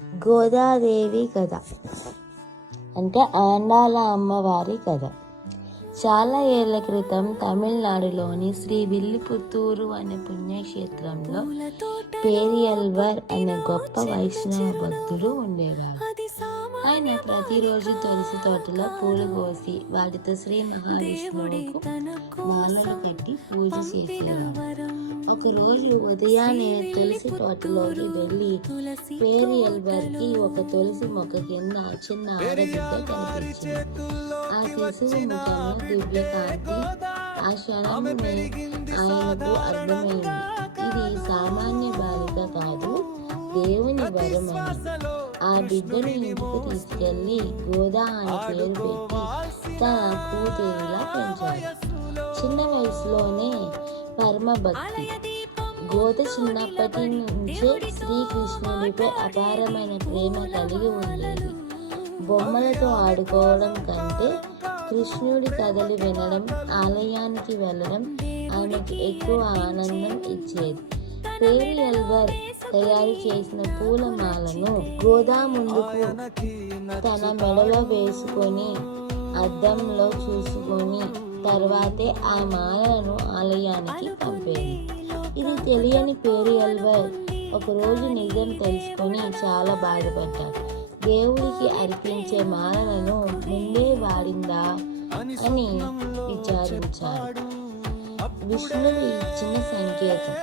గోదాదేవి కథ అంటే ఆండాల అమ్మవారి కథ. చాలా ఏళ్ల క్రితం తమిళనాడులోని శ్రీ విల్లిపుత్తూరు అనే పుణ్యక్షేత్రంలో పేరియల్వర్ అనే గొప్ప వైష్ణవ భక్తుడు ఉండేవాడు. ఆయన ప్రతిరోజు తులసి తోటలో పూలు కోసి వాటితో శ్రీ మహావిష్ణువుకు మాలలు కట్టి పూజ చేసేవాడు. ఒకరోజు ఉదయాన్నే తులసి తోటలోకి వెళ్ళి పేరియల్వర్కి ఒక తులసి మొక్క కింద చిన్న ఆడబిడ్డ కనిపించింది. ఆ శిశువు ముఖంలో దివ్య కాంతి. ఆ క్షణమే ఆయనకు అర్థమైంది, ఇది సామాన్య బాలిక కాదు, దేవుని వరం అని. ఆ బిడ్డను ఇంటికి తీసుకెళ్లి గోదా అని పేరు పెట్టి తన కూతురిలా పెంచాడు. చిన్న వయసులోనే పరమ భక్తి. గోద చిన్నప్పటి నుంచే శ్రీకృష్ణుడిపై అపారమైన ప్రేమ కలిగి ఉండేది. బొమ్మలతో ఆడుకోవడం కంటే కృష్ణుడి కథలు వినడం, ఆలయానికి వెళ్ళడం ఆమెకు ఎక్కువ ఆనందం ఇచ్చేది. పేరియల్వర్ తయారు చేసిన పూలమాలను గోదా ముందుకు తన మెడలో వేసుకొని అద్దంలో చూసుకొని తర్వాతే ఆ మాలను ఆలయానికి పంపేది. ఇది తెలియని పేరియల్వర్ ఒకరోజు నిజం తెలుసుకొని చాలా బాధపడ్డాడు. దేవుడికి అర్పించే మాలను ముందే వాడిందా అని విచారించాడు. విష్ణువు ఇచ్చిన సంకేతం.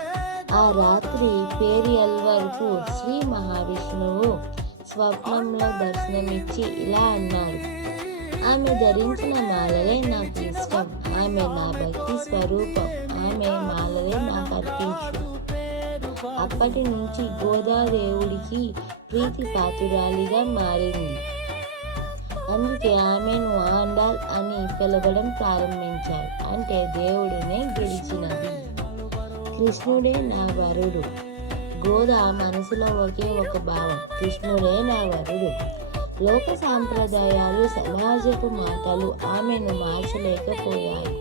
ఆ రాత్రి పేరియల్వర్కు శ్రీ మహావిష్ణువు స్వప్నంలో దర్శనమిచ్చి ఇలా అన్నాడు, ఆమె ధరించిన మాలలే నాకు ఇష్టం, ఆమె నా భక్తి స్వరూపం, ఆమె మాలలే నాకు అర్పించు. అప్పటి నుంచి గోదాదేవుడికి ప్రీతి పాత్రురాలిగా మారింది. అందుకే ఆమెను ఆండాల్ అని పిలవడం ప్రారంభించారు. అంటే దేవుడినే గెలిచినది, కృష్ణుడే నా వరుడు. గోదా మనసులో ఒకే ఒక భావం, కృష్ణుడే నా వరుడు. లోక సాంప్రదాయాలు, సమాజపు మాటలు ఆమెను మార్చలేకపోయాయి.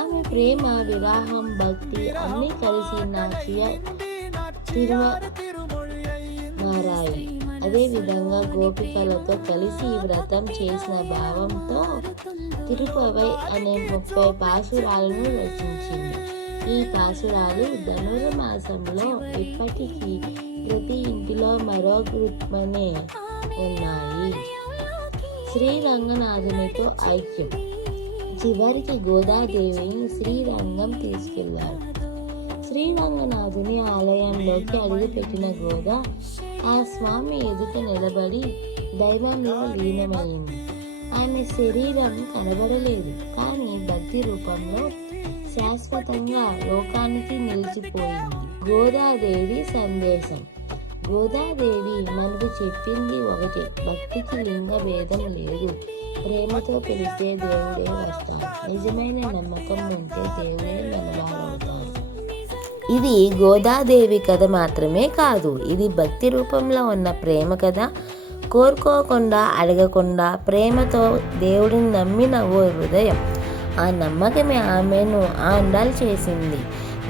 ఆమె ప్రేమ, వివాహం, భక్తి అన్నీ కలిసి మారాయి. అదేవిధంగా గోపికలతో కలిసి వ్రతం చేసిన భావంతో తిరుపవై అనే 30 పాసురాలను రచించింది. ఈ పాసురాలు ధనుర్మాసంలో ఇప్పటికీ ప్రతి ఇంటిలో మరో రుక్మనే ఉన్నాయి. శ్రీరంగనాథునితో ఐక్యం. చివరికి గోదాదేవిని శ్రీరంగం తీసుకెళ్లారు. శ్రీరంగనాథుని ఆలయంలోకి అడుగుపెట్టిన గోదా ఆ స్వామి ఎదుట నిలబడి దైవంలో లీనమైంది. ఆమె శరీరం కనబడలేదు, కానీ భక్తి రూపంలో శాశ్వతంగా లోకానికి నిలిచిపోయింది. గోదాదేవి సందేశం. గోదాదేవి మనకు చెప్పింది ఒకటే, భక్తికి లింగ భేదం లేదు. ప్రేమతో పిలిస్తే దేవుడే వస్తాడు. నిజమైన నమ్మకం ఉంటే దేవుడే మనవాడవుతాడు. ఇది గోదాదేవి కథ మాత్రమే కాదు, ఇది భక్తి రూపంలో ఉన్న ప్రేమ కథ. కోరుకోకుండా, అడగకుండా ప్రేమతో దేవుడిని నమ్మిన ఓ హృదయం. ఆ నమ్మకమే ఆమెను ఆండాల్ చేసింది,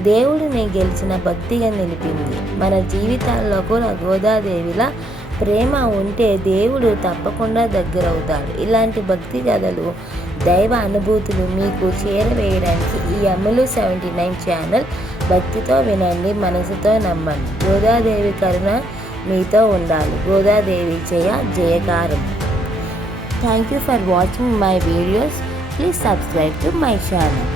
దేవుడిని గెలిచిన భక్తిగా నిలిపింది. మన జీవితాల్లో కూడా గోదాదేవిలా ప్రేమ ఉంటే దేవుడు తప్పకుండా దగ్గరవుతాడు. ఇలాంటి భక్తి కథలు, దైవ అనుభూతులు మీకు చేరవేయడానికి ఈ అమ్ములు 79 ఛానల్. భక్తితో వినండి, మనసుతో నమ్మండి. గోదాదేవి కరుణ మీతో ఉండాలి. గోదాదేవి జయకారం. Thank you for watching my videos. Please subscribe to my channel.